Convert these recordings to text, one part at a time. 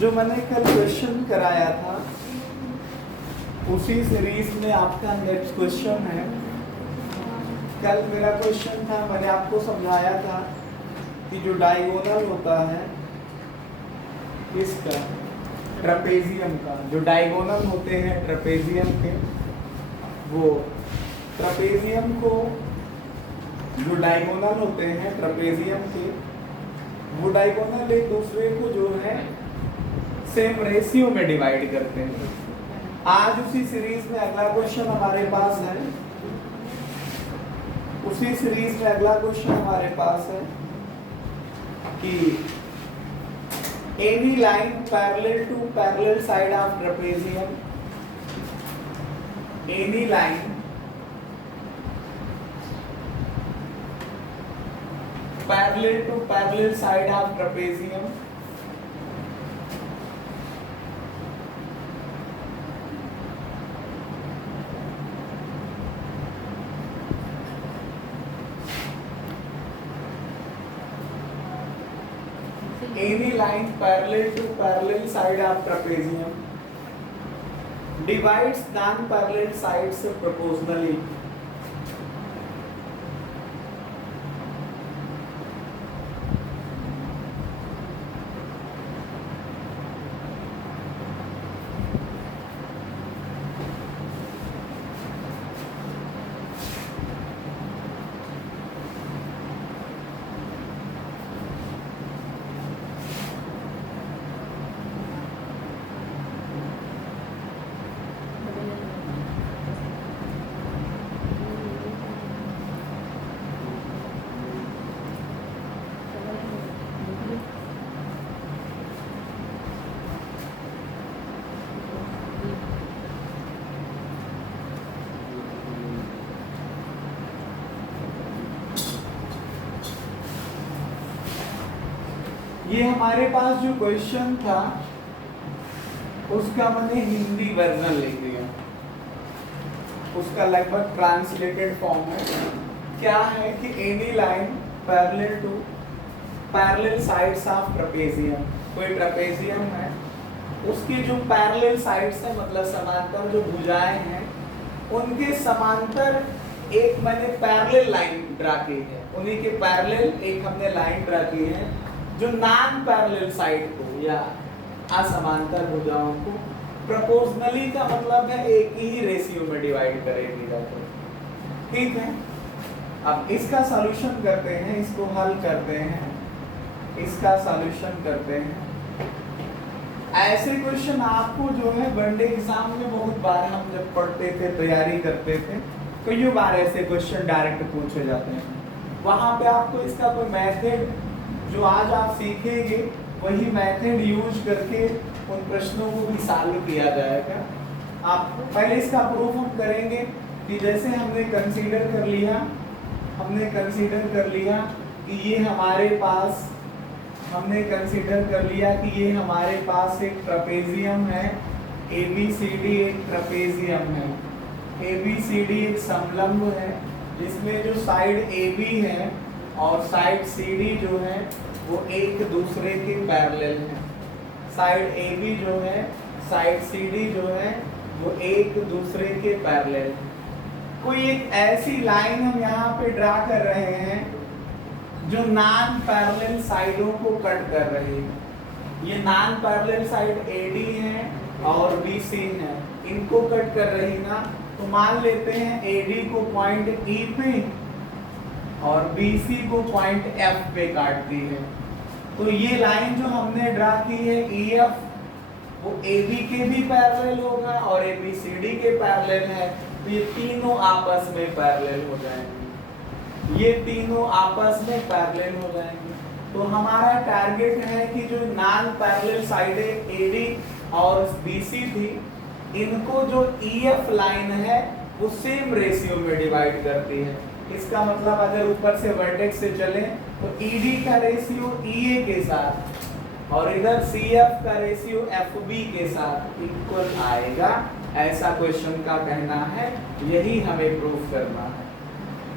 जो मैंने कल क्वेश्चन कराया था उसी सीरीज में आपका नेक्स्ट क्वेश्चन है। कल मेरा क्वेश्चन था, मैंने आपको समझाया था कि जो डायगोनल होता है इसका ट्रेपेजियम का, जो डायगोनल होते हैं ट्रेपेजियम के, वो ट्रेपेजियम को, जो डायगोनल होते हैं ट्रेपेजियम के, वो डायगोनल एक दूसरे को जो है सेम रेशियो में डिवाइड करते हैं। आज उसी सीरीज में अगला क्वेश्चन हमारे पास है, उसी सीरीज में अगला क्वेश्चन हमारे पास है कि any line parallel to parallel side of trapezium, any line parallel to parallel side of trapezium any line parallel to parallel side of trapezium divides non-parallel sides proportionally. ये हमारे पास जो क्वेश्चन था उसका मैंने हिंदी वर्जन लिख दिया, उसका लगभग ट्रांसलेटेड फॉर्म है। क्या है कि any line parallel to parallel sides of trapezium, कोई ट्रेपेजियम है, उसके जो पैरेलल साइड्स है मतलब समांतर जो भुजाएं हैं उनके समांतर एक मैंने पैरेलल लाइन ड्रा की है, उन्हीं के पैरेलल एक हमने लाइन ड्रा की है जो नॉन पैरेलल साइड को या असमांतर भुजाओं को प्रोपोर्शनली का मतलब है एक ही रेशियो में डिवाइड करेगी जाकर। ठीक है, अब इसका सॉल्यूशन करते हैं, इसको हल करते हैं, इसका सॉल्यूशन करते हैं। ऐसे क्वेश्चन आपको जो है वनडे एग्जाम में बहुत बार हम जब पढ़ते थे, तैयारी करते थे, कई बार ऐसे क्वेश्चन डायरेक्ट पूछे जाते हैं। वहां पे आपको इसका कोई मेथड जो आज आप सीखेंगे वही मेथड यूज करके उन प्रश्नों को भी सॉल्व किया जाएगा। आप पहले इसका प्रूफ हम करेंगे कि जैसे हमने कंसीडर कर लिया, हमने कंसीडर कर लिया कि ये हमारे पास, हमने कंसीडर कर लिया कि ये हमारे पास एक ट्रेपेजियम है, ABCD एक ट्रेपेजियम है, ABCD एक समलंब है जिसमें जो साइड AB है और साइड CD जो है वो एक दूसरे के पैरेलल है। साइड AB जो है, साइड CD जो है वो एक दूसरे के पैरेलल है। कोई एक ऐसी लाइन हम यहाँ पे ड्रा कर रहे हैं जो नॉन पैरेलल साइडों को कट कर रही है। ये नॉन पैरेलल साइड AD है और BC है, इनको कट कर रही ना, तो मान लेते हैं AD को पॉइंट E पे और BC को पॉइंट F पे काटती है। तो ये लाइन जो हमने ड्रा की है EF वो AB के भी पैरेलल होगा और ABCD के पैरेलल है, तो ये तीनों आपस में पैरेलल हो जाएंगे, ये तीनों आपस में पैरेलल हो जाएंगे। तो हमारा टारगेट है कि जो नॉन पैरेलल साइडें AD और BC थी, इनको जो EF लाइन है वो सेम रेशियो में डिवाइड करती है। इसका मतलब अगर ऊपर से वर्टेक्स से चले तो ED का रेशियो EA के साथ और इधर CF का रेशियो FB के साथ इक्वल आएगा, ऐसा क्वेश्चन का कहना है, यही हमें प्रूफ करना है।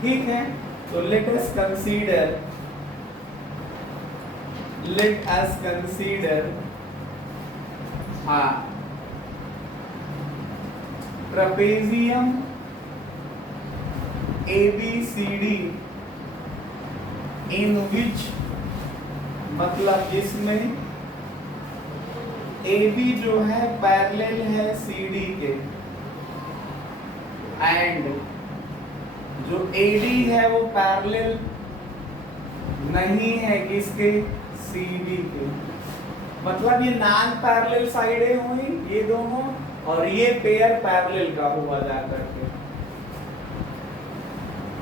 ठीक है, तो लेट अस कंसीडर हाँ, ट्रेपेजियम ABCD इन विच, मतलब जिसमें AB जो है पैरेलल है CD के, एंड जो AD है वो पैरेलल नहीं है किसके, CD के। मतलब ये नॉन पैरेलल साइडें हुई ये दोनों, और ये पेयर पैरेलल का हुआ जाकर के।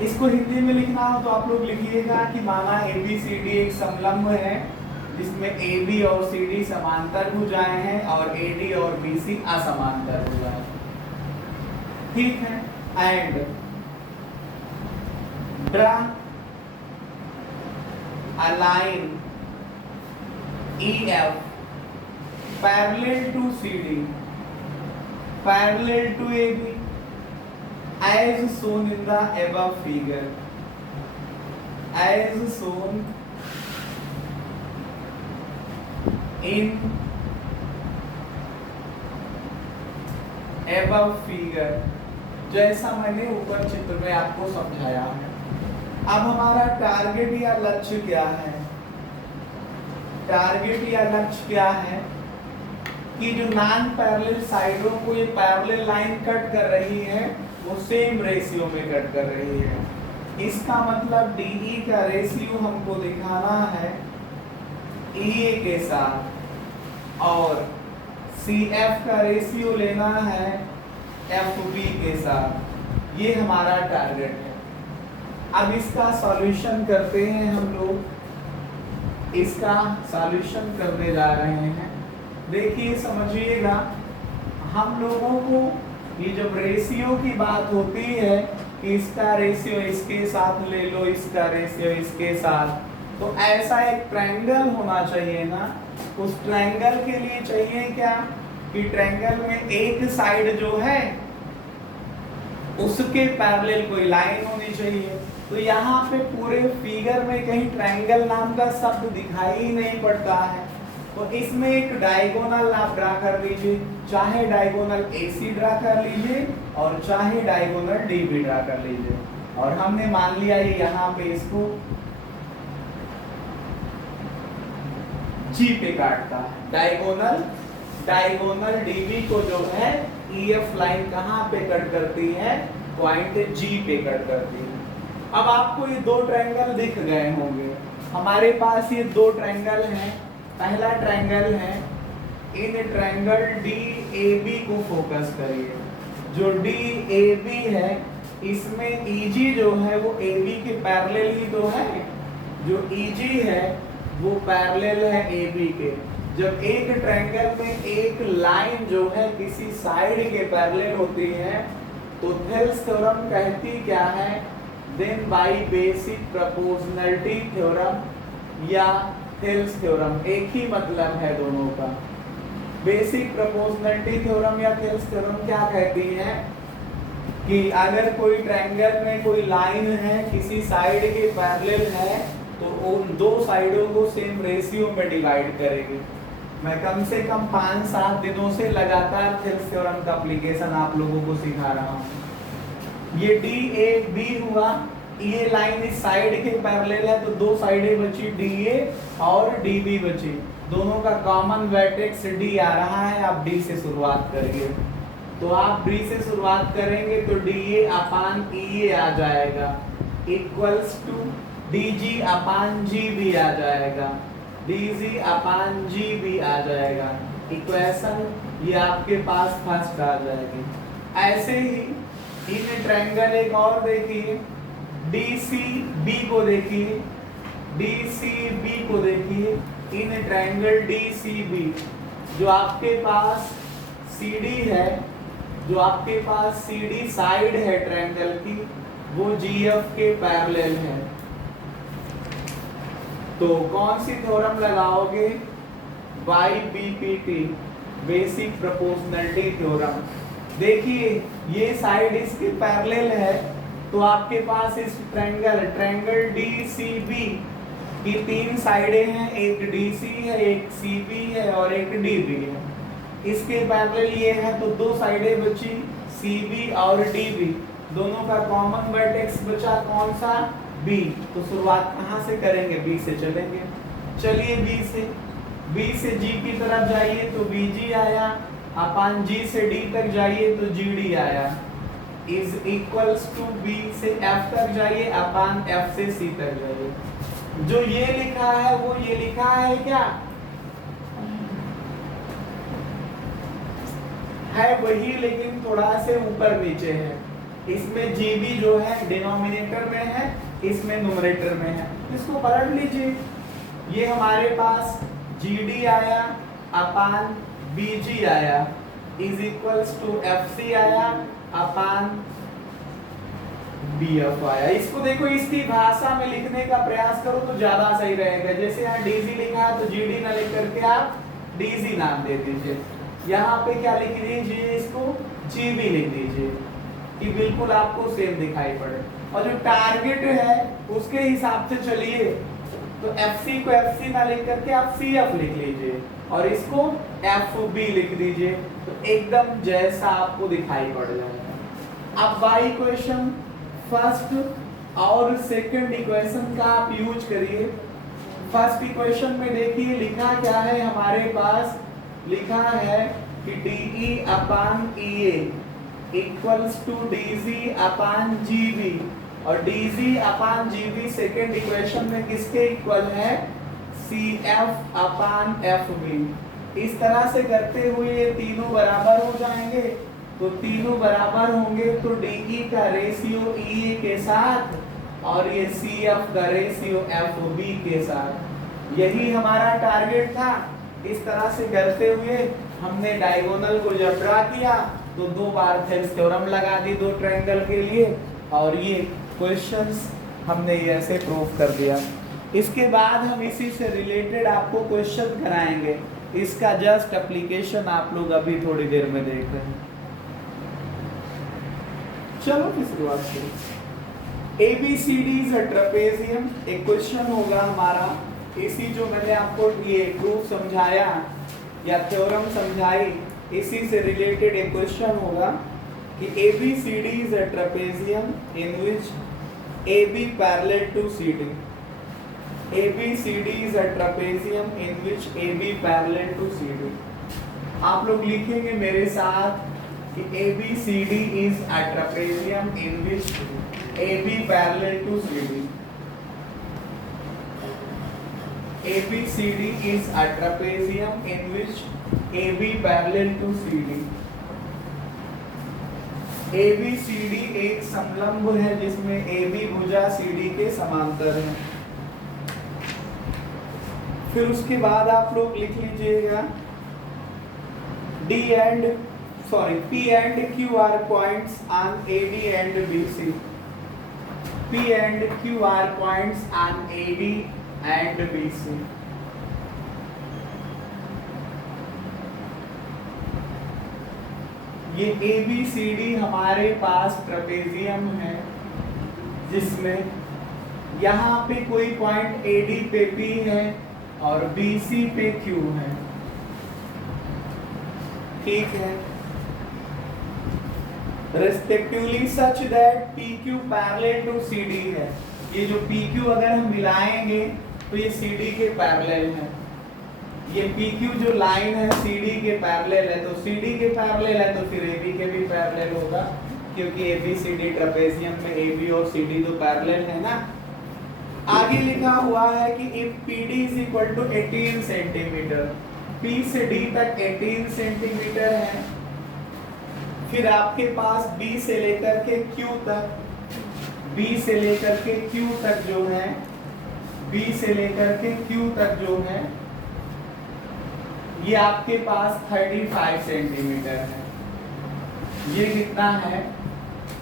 इसको हिंदी में लिखना हो तो आप लोग लिखिएगा कि माना ABCD एक समलंब है जिसमें AB और CD समांतर भुजाएं हैं और AD और BC असमांतर भुजाएं, ठीक है। And draw a line EF parallel to CD parallel to AB as shown in the above figure, as shown in above figure, जैसा मैंने ऊपर चित्र में आपको समझाया है। अब हमारा टारगेट या लक्ष्य क्या है? टारगेट या लक्ष्य क्या है कि जो नॉन पैरेलल साइडों को ये पैरेलल लाइन कट कर रही है वो सेम रेशियो में कट कर रही है। इसका मतलब DE का रेशियो हमको दिखाना है EA के साथ और CF का रेशियो लेना है FB के साथ। ये हमारा टारगेट है। अब इसका सॉल्यूशन करते हैं हम लोग, इसका सॉल्यूशन करने जा रहे हैं। देखिए समझिएगा, हम लोगों को ये जब रेशियो की बात होती है कि इसका रेशियो इसके साथ ले लो, इसका रेशियो इसके साथ, तो ऐसा एक ट्रायंगल होना चाहिए ना। उस ट्रायंगल के लिए चाहिए क्या कि ट्रायंगल में एक साइड जो है उसके पैरेलल कोई लाइन होनी चाहिए। तो यहाँ पे पूरे फिगर में कहीं ट्रायंगल नाम का शब्द दिखाई ही नहीं पड़ता है, तो इसमें एक डायगोनल आप ड्रा कर लीजिए, चाहे डायगोनल AC ड्रा कर लीजिए और चाहे डायगोनल DB ड्रा कर लीजिए। और हमने मान लिया ये यहाँ पे इसको G पे काटता है। डायगोनल DB को जो है EF लाइन कहाँ पे कट करती है, पॉइंट G पे कट करती है। अब आपको ये दो ट्रायंगल दिख गए होंगे। हमारे पास ये दो ट्रायंगल हैं। पहला ट्रायंगल है, इन ट्रायंगल DAB को फोकस करिए। जो DAB है इसमें EG जो है वो AB के पैरेलल ही तो है। जो EG है वो पैरेलल है AB के। जब एक ट्रायंगल में एक लाइन जो है किसी साइड के पैरेलल होती है तो थेल्स थ्योरम कहती क्या है, then by basic proportionality theorem या थेल्स थ्योरम, एक ही मतलब है दोनों का। बेसिक प्रोपोर्शनैलिटी थ्योरम या थेल्स थ्योरम क्या कहती है कि अगर कोई ट्रायंगल में कोई लाइन है किसी साइड के पैरेलल है तो उन दो साइडों को सेम रेशियो में डिवाइड करेगी। मैं कम से कम 5-7 दिनों से लगातार थेल्स थ्योरम का एप्लीकेशन आप लोगों को सिखा रहा हूँ। ये DAB हुआ, ये लाइन इस साइड के पैरेलल है तो दो साइडें बची DA और DB बची। दोनों का कॉमन वर्टेक्स D आ रहा है। आप D से शुरुआत करिए, तो आप D से शुरुआत करेंगे तो DA अपान EA आ जाएगा, equals to DG upon GB आ जाएगा, DG अपान GB आ जाएगा। इक्वेशन ये आपके पास फर्स्ट आ जाएगी। ऐसे ही इन ट्रायंगल एक और देखिए, DCB को देखिए, DCB को देखिए। इन ट्रायंगल DCB जो आपके पास CD है, जो आपके पास CD साइड है ट्रायंगल की, वो GF के पैरेलल है। तो कौन सी थ्योरम लगाओगे, YPPT बेसिक प्रोपोर्शनैलिटी थ्योरम। देखिए ये साइड इसके पैरेलल है तो आपके पास इस ट्रायंगल DCB की तीन साइडें हैं, एक DC है, एक CB है और एक DB है। इसके पैरेलल ये है, तो दो साइडें बची CB और DB, दोनों का कॉमन वर्टेक्स बचा कौन सा, B। तो शुरुआत कहाँ से करेंगे, B से चलेंगे। चलिए B से G की तरफ जाइए तो BG आया, अपन G से D तक जाइए तो GD आया, इज इक्वल्स टू B से F तक जाइए, अपन F से C तक जाइए। जो ये लिखा है वो ये लिखा है क्या है वही, लेकिन थोड़ा से ऊपर नीचे है। इसमें GB जो है डिनोमिनेटर में है, इसमें न्यूमरेटर में है। इसको पलट लीजिए, ये हमारे पास GD आया अपान BG आया इज इक्वल्स टू FC आया अपान BF आया। इसको देखो, इसकी भाषा में लिखने का प्रयास करो तो ज्यादा सही रहेगा। जैसे यहाँ DG लिखा है तो GD ना लिख करके आप DG नाम दे दीजिए। यहाँ पे क्या लिख दीजिए, इसको GB लिख दीजिए कि बिल्कुल आपको सेम दिखाई पड़े। और जो टारगेट है उसके हिसाब से चलिए, तो FC को FC ना लिख करके आप CF लिख लीजिए और इसको FB लिख दीजिए, तो एकदम जैसा आपको दिखाई पड़ जाएगा। अब बाई इक्वेशन फर्स्ट और सेकंड इक्वेशन का आप यूज करिए। फर्स्ट इक्वेशन में देखिए लिखा क्या है हमारे पास, लिखा है कि DE upon EA equals to DG upon GB, और DG upon GB second equation में किसके इक्वल है, CF अपान FB। इस तरह से करते हुए ये तीनों बराबर हो जाएंगे, तो तीनों बराबर होंगे तो DE का रेशियो EA के साथ और ये CF का रेशियो FB के साथ। यही हमारा टारगेट था। इस तरह से करते हुए हमने डायगोनल को जब ड्रा किया तो दो बार थेल्स थ्योरम लगा दी दो ट्रायंगल के लिए, और ये क्वेश्चंस हमने ऐसे प्रूव कर दिया। इसके बाद हम इसी से रिलेटेड आपको क्वेश्चन कराएंगे, इसका जस्ट एप्लीकेशन आप लोग अभी थोड़ी देर में देख रहे हैं। चलो फिर शुरुआत करें। ABCD इज अ ट्रेपेजियम, एक क्वेश्चन होगा हमारा। इसी जो मैंने आपको ये प्रूफ समझाया या थ्योरम समझाई, इसी से रिलेटेड एक क्वेश्चन होगा कि ABCD is a trapezium in which AB parallel to CD. ABCD is a trapezium in which AB parallel to CD. आप लोग लिखेंगे मेरे साथ कि ABCD is a trapezium in which AB parallel to CD. ABCD is a trapezium in which AB parallel to CD. ABCD एक समलंब है जिसमें AB भुजा CD के समांतर है। फिर उसके बाद आप लोग लिख लीजिएगा P and Q are points on AD and BC. P and Q are points on AD and BC. ये ABCD हमारे पास ट्रेपेजियम है जिसमें यहाँ पे कोई पॉइंट AD पे P है और BC पे Q है, ठीक है। Respectively such that PQ parallel to CD है। ये जो PQ अगर हम मिलाएंगे तो ये CD के पैरेलल है। ये PQ जो लाइन है CD के पैरेलल है, तो CD के पैरेलल है तो फिर AB के भी पैरेलल होगा, क्योंकि ABCD ट्रेपेजियम में AB और CD तो पैरेलल है ना। आगे लिखा हुआ है कि if PD is equal to 18 centimetre, P से D तक 18 सेंटीमीटर है, फिर आपके पास B से लेकर के Q तक, B से लेकर के Q तक जो है, B से लेकर के Q तक जो है, ये आपके पास 35 सेंटीमीटर है। ये कितना है,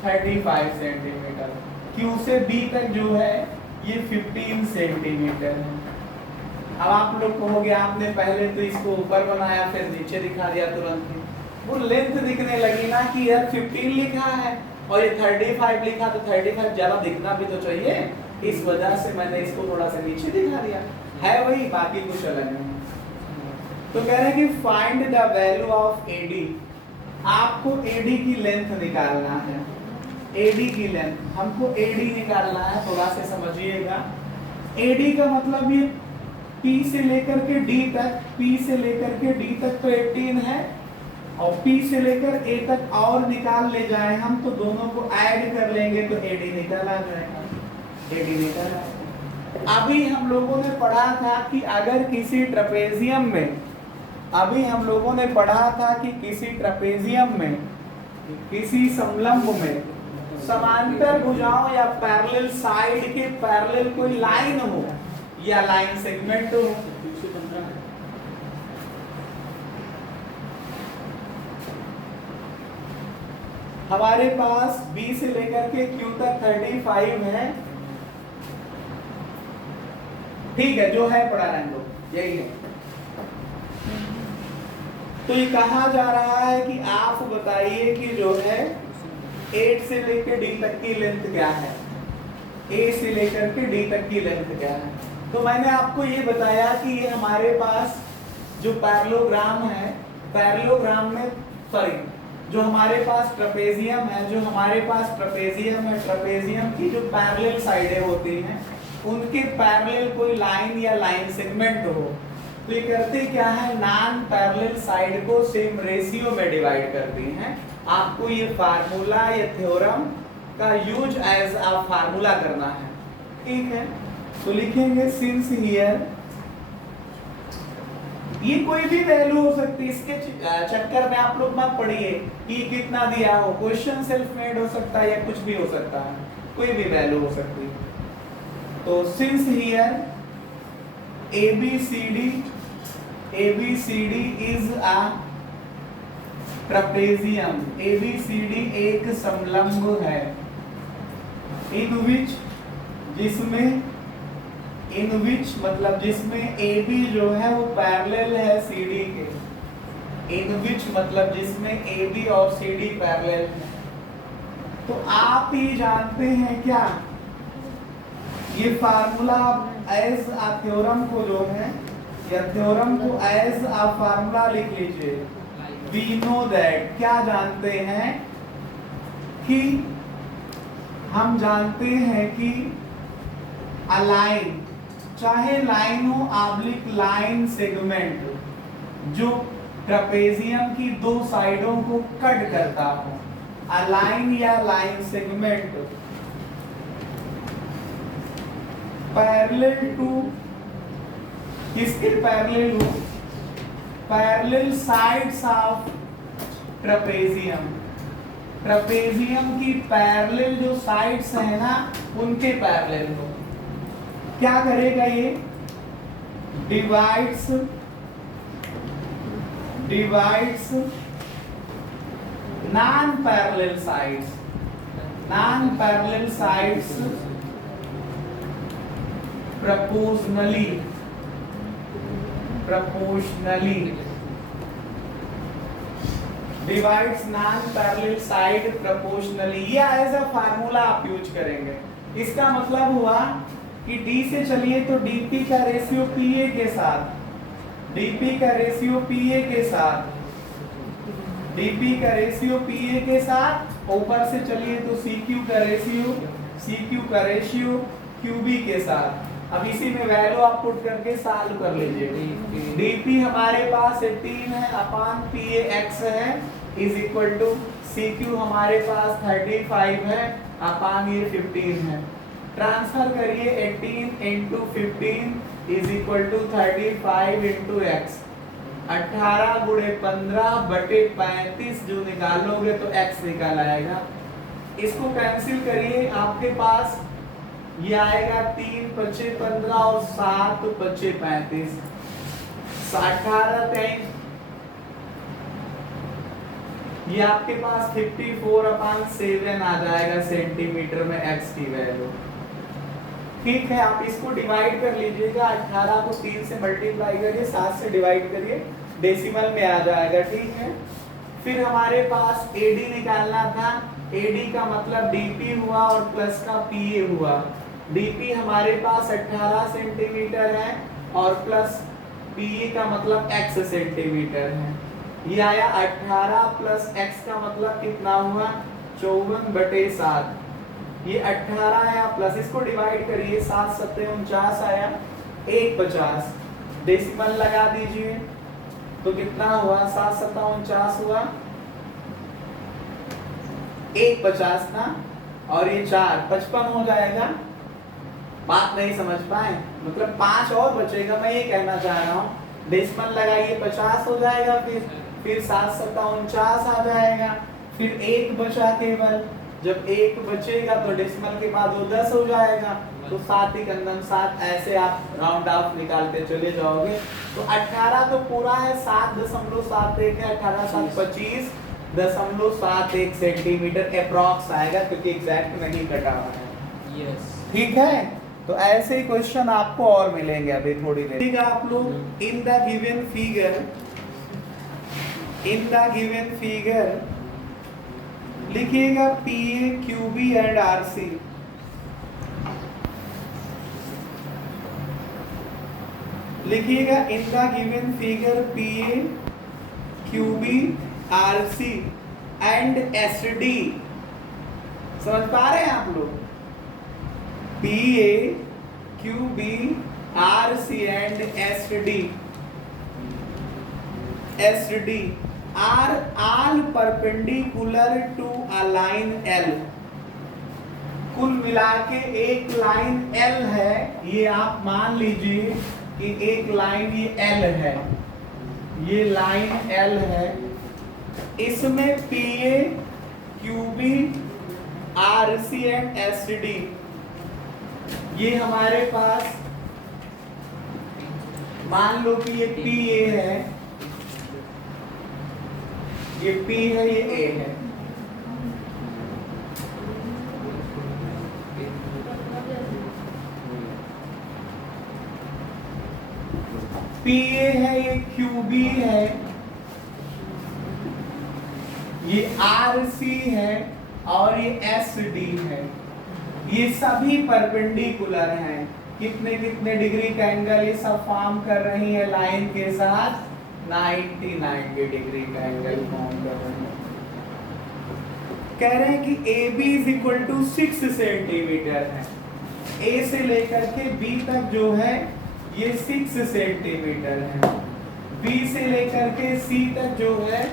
35 सेंटीमीटर। Q से B तक जो है ये 15 सेंटीमीटर है। अब आप लोग कहोगे आपने पहले तो इसको ऊपर बनाया फिर नीचे दिखा दिया तुरंत ही, वो लेंथ दिखने लगी ना कि यार 15 लिखा है और ये 35 लिखा, तो 35 ज्यादा दिखना भी तो चाहिए, इस वजह से मैंने इसको थोड़ा सा नीचे दिखा दिया है, वही बाकी कुछ अलग नहीं। तो कह रहे हैं कि find the value of AD. आपको एडी की लेंथ निकालना है। एडी की लेंथ, हमको एडी निकालना है, थोड़ा से समझिएगा। एडी का मतलब ये P से लेकर के D तक, P से लेकर के D तक तो 18 है, और P से लेकर A तक और निकाल ले जाए हम तो दोनों को ऐड कर लेंगे तो एडी निकल आ जाएगा। एडी निकल आएगा। अभी हम लोगों ने पढ़ा था कि अगर किसी ट्रेपेजियम में, अभी हम लोगों ने पढ़ा था कि किसी ट्रेपेजियम में, किसी समलंब में समांतर भुजाओं या पैरेलल साइड के पैरेलल कोई लाइन हो या लाइन सेगमेंट हो, हमारे पास B से लेकर के Q तक 35 है, ठीक है, जो है पढ़ा रहने दो, यही है। तो ये कहा जा रहा है कि आप बताइए कि जो है 8 से लेकर D तक की लेंथ क्या है, A से लेकर के D तक की लेंथ क्या है। तो मैंने आपको ये बताया कि ये हमारे पास जो पैरेललोग्राम है, पैरेललोग्राम में सॉरी जो हमारे पास ट्रेपेजियम है, जो हमारे पास ट्रेपेजियम है, ट्रेपेजियम की जो पैरेलल साइडें होती हैं उनके पैरेलल कोई लाइन या लाइन सेगमेंट हो, तो ये करते क्या है, नॉन पैरेलल साइड को सेम रेशियो में डिवाइड करती हैं। आपको ये फार्मूला या थ्योरम का यूज एज अ फार्मूला करना है, ठीक है। तो लिखेंगे सिंस हियर, ये कोई भी वैल्यू हो सकती है, इसके चक्कर में आप लोग मत पढ़िए कि कितना दिया हो, क्वेश्चन सेल्फ मेड हो सकता है या कुछ भी हो सकता है, कोई भी वैल्यू हो सकती है। तो since here ABCD is a trapezium, ABCD एक समलंब है, इन विच मतलब जिसमें AB जो है वो पैरेलल है CD के, इन विच मतलब जिसमें AB और CD पैरेलल है। तो आप ये जानते हैं क्या, ये फार्मूला एज अ थ्योरम को जो है, या थ्योरम को एज अ फार्मूला लिख लीजिए। वी नो दैट, क्या जानते हैं कि हम जानते हैं कि अ लाइन, चाहे लाइन हो ऑब्लिक लाइन सेगमेंट, जो ट्रेपेजियम की दो साइडों को कट करता हो, अ लाइन या लाइन सेगमेंट पैरेलल टू, किसके पैरेलल हो, parallel sides of trapezium, trapezium की पैरेलल जो साइड्स है ना उनके पैरेलल हो, क्या करेगा ये, divides non parallel sides proportionally divides non-parallel side proportionally, ये एज अ फार्मूला आप यूज करेंगे। इसका मतलब हुआ कि D से चलिए तो DP का रेशियो PA के साथ, DP का रेशियो PA के साथ, DP का रेशियो PA के साथ, ऊपर से चलिए तो CQ का रेशियो QB के साथ। अब इसी में वैल्यू आप पुट करके सॉल्व कर लीजिए। DP हमारे पास 18 है अपान PAX है इज इक्वल टू CQ हमारे पास 35 है अपान ये 15 है। ट्रांसफर करिए 18 into 15 is equal to 35 into x, 18 गुणे 15 बटे 35 जो निकालोगे तो x निकाल आएगा। इसको कैंसिल करिए, आपके पास ये आएगा 3 5 15 और 7 5 35, 18 23, ये आपके पास 54/7 आ जाएगा सेंटीमीटर में x की वैल्यू। ठीक है, आप इसको डिवाइड कर लीजिएगा, 18 को 3 से मल्टीप्लाई करिए, 7 से डिवाइड करिए, डेसिमल में आ जाएगा। ठीक है, फिर हमारे पास AD निकालना था, AD का मतलब DP हुआ और प्लस का PA हुआ। DP हमारे पास 18 सेंटीमीटर है और प्लस पी ए का मतलब x सेंटीमीटर है। ये आया 18 प्लस x का मतलब कितना हुआ 54/7। ये 18 आया प्लस इसको डिवाइड करिए 7 सत्ते 49 आया 150 डेसिमल लगा दीजिए तो कितना हुआ 7 सत्ता 49 हुआ 150 ना और ये 4 55 हो जाएगा। बात नहीं समझ पाए मतलब 5 और बचेगा। मैं ये कहना चाह रहा हूँ डेसिमल लगाइए 50 हो जाएगा फिर 7 सत्ता 49 आ जाएगा फिर 1 बचा केवल। जब 1 बचेगा तो डेसिमल के बाद वो 10 हो जाएगा तो 7 ही कंदम 7 ऐसे आप राउंड ऑफ निकालते चले जाओगे। तो 18 तो पूरा है 7.71 है 18 7 25.71 सेंटीमीटर अप्रॉक्स आएगा क्योंकि एग्जैक्ट नहीं कटा हुआ है। यस ठीक है तो ऐसे ही क्वेश्चन आपको और मिलेंगे अभी थोड़ी देर। ठीक है आप लोग इन द गिवन फिगर लिखिएगा P A Q B and R C. लिखिएगा in the given figure P A Q B R C and S D. समझ पा रहे हैं आप लोग P A Q B R C and S D are all perpendicular to a line L। कुल मिला के एक लाइन L है ये आप मान लीजिए कि एक लाइन ये L है ये लाइन L है इसमें PA QB RC and SD ये हमारे पास मान लो कि ये PA है ये P है ये A है। PA है ये QB है ये RC है और ये SD है। ये सभी परपेंडिकुलर हैं कितने कितने डिग्री का एंगल ये सब फॉर्म कर रही है लाइन के साथ 90 डिग्री का एंगल फॉर्म कर रहे हैं। कह रहे हैं कि AB is equal to 6 centimetre है। A से लेकर के B तक जो है ये 6 सेंटीमीटर है। B से लेकर के C तक जो है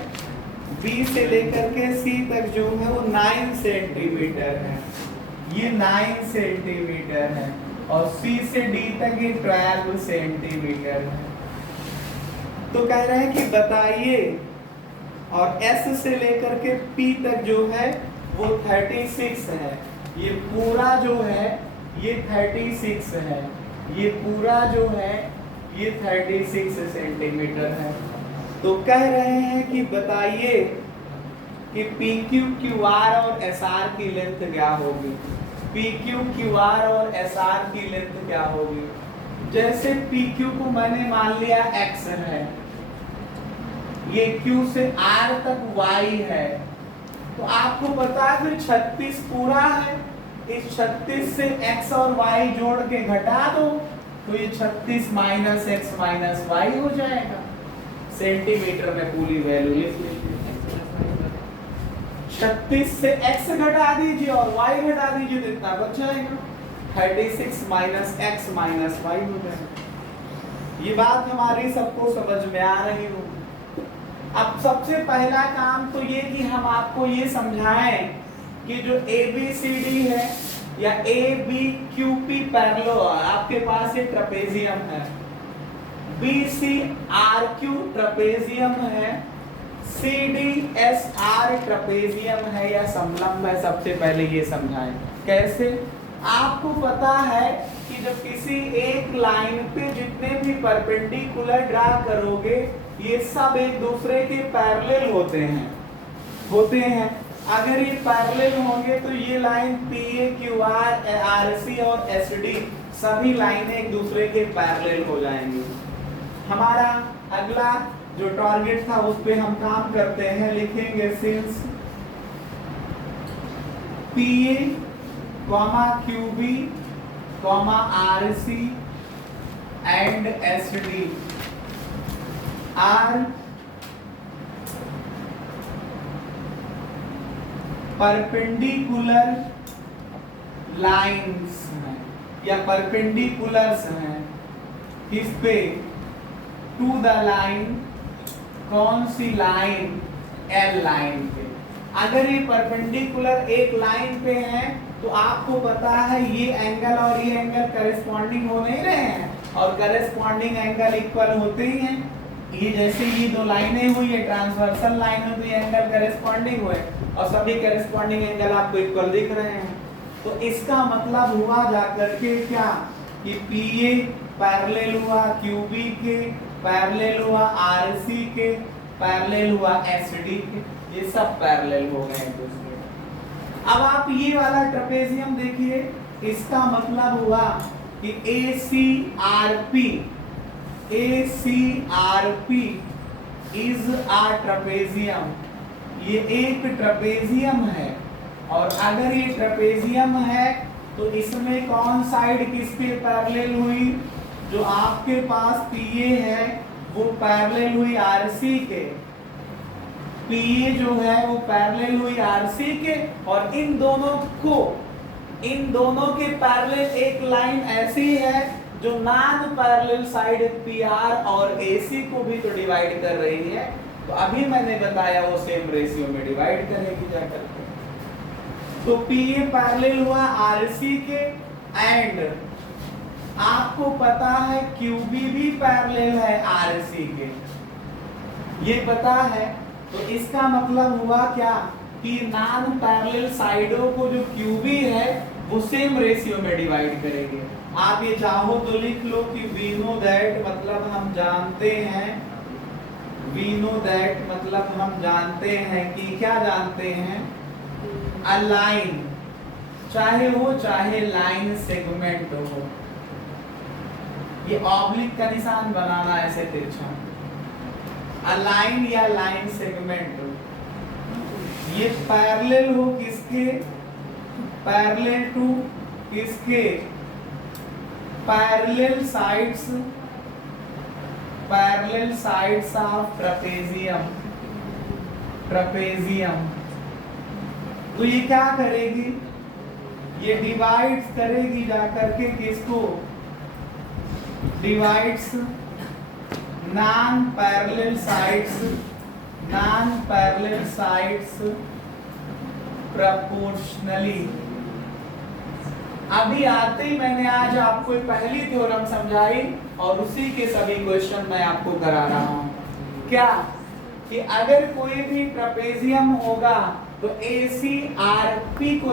B से लेकर के C तक जो है वो 9 सेंटीमीटर है ये 9 सेंटीमीटर है और C से D तक ये 12 सेंटीमीटर है। तो कह रहे हैं कि बताइए और S से लेकर के P तक जो है वो 36 है। ये पूरा जो है ये 36 है ये पूरा जो है ये 36 सेंटीमीटर है। तो कह रहे हैं कि बताइए कि PQ QR और SR की लेंथ क्या होगी। PQ QR और SR की लेंथ क्या होगी। जैसे PQ को मैंने मान लिया X है ये Q से R तक Y है तो आपको पता है फिर 36 पूरा है इस 36 से X और Y जोड़ के घटा दो तो ये 36 माइनस X माइनस Y हो जाएगा। सेंटीमीटर में पूरी वैल्यू लिख लीजिए 36 से X घटा दीजिए और Y घटा दीजिए तो इतना बच जाएगा 36 माइनस X माइनस Y हो जाएगा। ये बात हमारी सबको समझ में आ रही होगी। अब सबसे पहला काम तो ये कि हम आपको ये समझाएं कि जो ABCD है या ABQP पैरेलल आपके पास ये ट्रेपेजियम है BCRQ ट्रेपेजियम है CDSR ट्रेपेजियम है या समलंब है। सबसे पहले ये समझाएं कैसे। आपको पता है कि जब किसी एक लाइन पे जितने भी परपेंडिकुलर ड्रा करोगे ये सब एक दूसरे के पैरेलल होते हैं। अगर ये पैरेलल होंगे तो ये लाइन PA QR RC और SD सभी लाइनें एक दूसरे के पैरेलल हो जाएंगी। हमारा अगला जो टारगेट था उस पे हम काम करते हैं। लिखेंगे since PA QB RC and SD are perpendicular lines हैं या परपेंडिकुलर्स हैं किस पे, टू द लाइन, कौन सी लाइन, एल लाइन पे। अगर ये परपेंडिकुलर एक लाइन पे है तो आपको पता है ये एंगल और ये एंगल करस्पॉन्डिंग हो नहीं रहे हैं, और करस्पॉन्डिंग एंगल इक्वल होते ही हैं। ये जैसे ये दो लाइनें हुई है ट्रांसवर्सल लाइन है, तो ये एंगल करस्पॉन्डिंग हुए और सभी करस्पॉन्डिंग एंगल आपको इक्वल दिख रहे हैं। तो इसका मतलब हुआ जाकर के क्या कि पीए पैरेलल हुआ क्यूबी के, पैरेलल हुआ आरसी के, पैरेलल हुआ एसडी के, ये सब पैरेलल हो गए एक दूसरे। अब आप ये वाला ट्रेपेजियम देखिए, इसका मतलब हुआ कि ACRP इज आ ट्रेपेजियम, ये एक ट्रेपेजियम है। और अगर ये ट्रेपेजियम है तो इसमें कौन साइड किसके पैरेलल हुई, जो आपके पास PA है वो पैरेलल हुई RC के, PA जो है वो पैरेलल हुई RC के, और इन दोनों के पैरेलल एक लाइन ऐसी है जो नॉन पैरेलल साइड PR और AC को भी तो डिवाइड कर रही है। तो अभी मैंने बताया वो सेम रेशियो में डिवाइड करेगी जाकर के। तो PA पैरेलल हुआ RC के, एंड आपको पता है QB भी पैरेलल है RC के, ये पता है। तो इसका मतलब हुआ क्या कि नॉन पैरेलल साइडों को जो QB है वो सेम रेशियो में डिवाइड करेंगे। आप ये चाहो तो लिख लो कि वी नो दैट मतलब हम जानते हैं, वी नो दैट मतलब हम जानते हैं कि क्या जानते हैं, अ लाइन, चाहे लाइन सेगमेंट हो, ये ऑब्लिक का निशान बनाना ऐसे तिरछा, अ लाइन या लाइन सेगमेंट हो, ये पैरेलल हो किसके, पैरेलल टू किसके, पैरेलल साइड्स ऑफ ट्रेपेजियम। तो ये क्या करेगी, ये डिवाइड्स करेगी जाकर के किसको, divides non parallel sides proportionally. अभी आते ही मैंने आज आपको पहली थ्योरम समझाई और उसी के सभी क्वेश्चन मैं आपको करा रहा हूं। क्या कि अगर कोई भी ट्रेपेजियम होगा तो ACRP को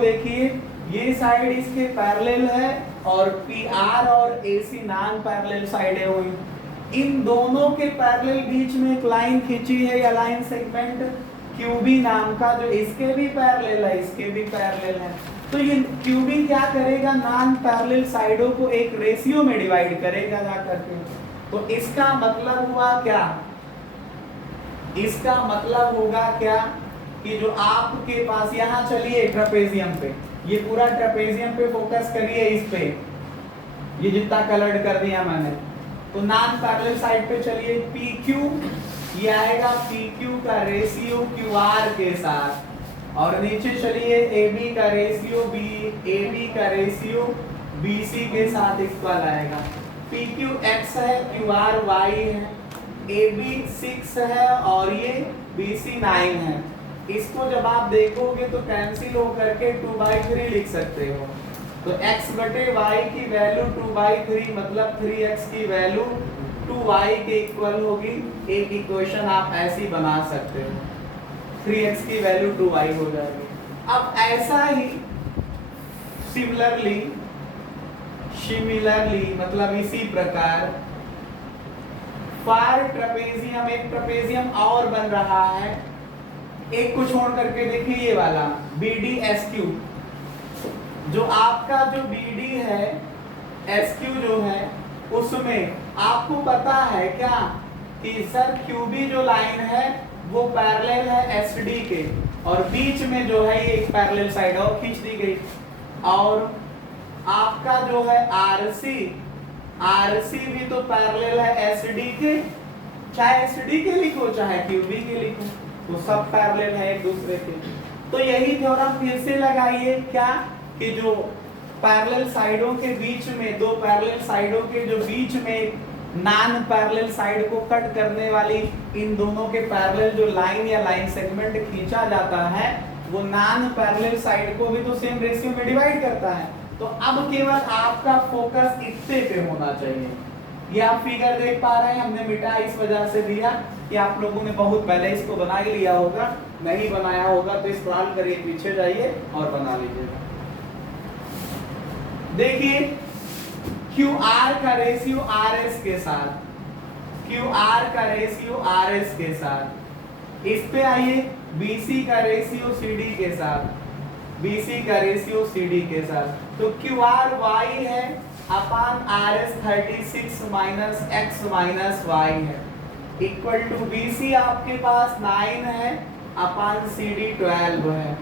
देखिए, ये साइड इसके पैरेलल है और PR और AC नॉन पैरेलल साइडें हुई। इन दोनों के पैरेलल बीच में एक लाइन खींची है या लाइन सेगमेंट QB नाम का, जो इसके भी पैरेलल है, इसके भी पैरेलल है। तो ये QB क्या करेगा, नॉन पैरेलल साइडों को एक रेशियो में डिवाइड करेगा जा करके। तो इसका मतलब हुआ क्या, इसका मतलब होगा क्या कि जो आपके पास, यहाँ चलिए ट्रेपेजियम पे, ये पूरा ट्रेपेजियम पे फोकस करिए, इस पे ये जितना कलर्ड कर दिया मैंने। तो नॉन पैरेलल साइड पे चलिए, PQ ये आएगा PQ का रेशियो QR के साथ, और नीचे चलिए AB का रेशियो AB का रेशियो BC के साथ इक्वल आएगा। PQ X है, QR Y है, AB 6 है और ये BC 9 है। इसको जब आप देखोगे तो कैंसिल हो करके 2/3 लिख सकते हो। तो x बटे y की वैल्यू 2/3 मतलब 3x की वैल्यू 2y के इक्वल होगी। एक इक्वेशन आप ऐसी बना सकते हो, 3x की वैल्यू 2y हो जाएगी। अब ऐसा ही सिमिलरली मतलब इसी प्रकार फॉर ट्रेपेजियम, एक ट्रेपेजियम और बन रहा है, एक को छोड़ करके देखिए ये वाला BDSQ, जो आपका जो BD है SQ जो है उसमें आपको पता है क्या कि सर QB जो लाइन है वो पैरेलल है SD के, और बीच में जो है ये एक पैरेलल साइड और खींच दी गई, और आपका जो है RC RC भी तो पैरेलल है SD के, चाहे SD के लिखो चाहे QB के लिखो, तो सब पैरेलल है एक दूसरे के। तो यही थ्योरम फिर से लगाइए, क्या कि जो पैरेलल साइडों के बीच में, दो पैरेलल साइडों के जो बीच में नॉन पैरेलल साइड को कट करने वाली इन दोनों के पैरेलल जो लाइन या लाइन सेगमेंट खींचा जाता है, वो नॉन पैरेलल साइड को भी तो सेम रेशियो में डिवाइड करता है। तो अब केवल आपका फोकस इतने पे होना चाहिए। ये आप फिगर देख पा रहे हैं, हमने मिटा इस वजह से दिया कि आप लोगों ने बहुत पहले इसको बना ही लिया होगा, नहीं बनाया होगा तो स्क्रॉल करिए, पीछे जाइए और बना लीजिएगा। देखिए QR का रेशियो RS के साथ, QR का रेशियो RS के साथ, इस पे आइए BC का रेशियो CD के साथ, BC का रेशियो CD के साथ। तो QR Y है अपान RS 36 minus X minus Y है, इक्वल टू BC आपके पास 9 है अपान CD 12 है।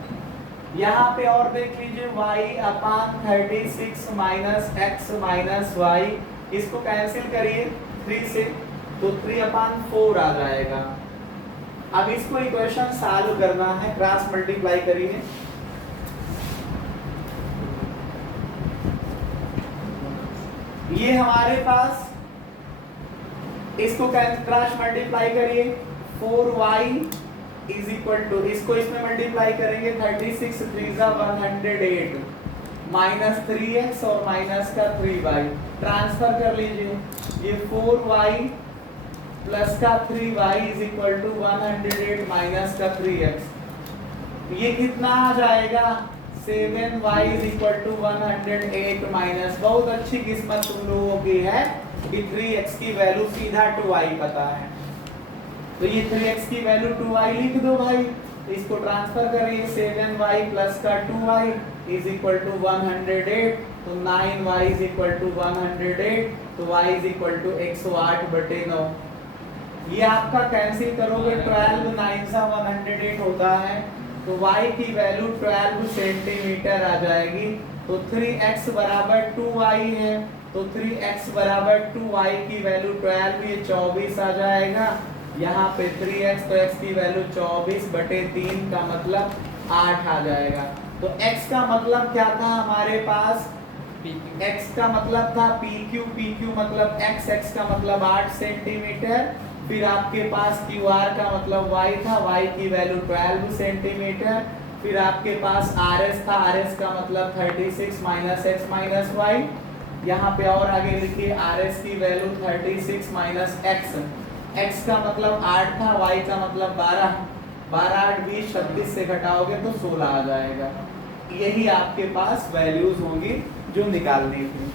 यहाँ पे और देख लीजिए y अपान 36 माइनस x माइनस y, इसको कैंसिल करिए 3 से, तो 3 अपान 4 आ जाएगा। अब इसको इक्वेशन सॉल्व करना है, क्रॉस मल्टीप्लाई करिए। ये हमारे पास, इसको क्रॉस मल्टीप्लाई करिए, 4y इज इक्वल टू, इसको इसमें मल्टीप्लाई करेंगे 36 3 108 माइनस 3x और माइनस का 3y, ट्रांसफर कर लीजिए। ये 4y प्लस का 3y is equal to 108 minus का 3x, ये कितना आ जाएगा 7y is equal to 108 minus. बहुत अच्छी किस्मत तुम लोगों की है कि 3x की वैल्यू सीधा 2y पता है, तो ये 3x की वैल्यू 2y लिख दो भाई, तो इसको ट्रांसफर करिए 7y प्लस का 2y इज इक्वल टू 108, तो 9y इज इक्वल टू 108, तो y इज इक्वल टू 108/9। ये आपका कैंसिल करोगे 12 9 सा 108 होता है, तो y की वैल्यू 12 सेंटीमीटर आ जाएगी। तो 3x बराबर 2y है, तो 3x बराबर 2y की वैल्यू 12, ये 24 आ जाएगा। यहाँ पे 3x, तो x की वैल्यू 24/3 का मतलब 8 आ जाएगा। तो x का मतलब क्या था हमारे पास, x का मतलब था PQ, PQ मतलब x का मतलब 8 सेंटीमीटर, फिर आपके पास QR का मतलब y था, y की वैल्यू 12 सेंटीमीटर, फिर आपके पास RS था, RS का मतलब 36 माइनस x माइनस y, यहाँ पे और आगे लिखिए RS की वैल्यू 36 माइनस x, x का मतलब 8 था, y का मतलब 12, 12 8 20 26 से घटाओगे तो 16 आ जाएगा। यही आपके पास वैल्यूज होंगी जो निकालनी थी।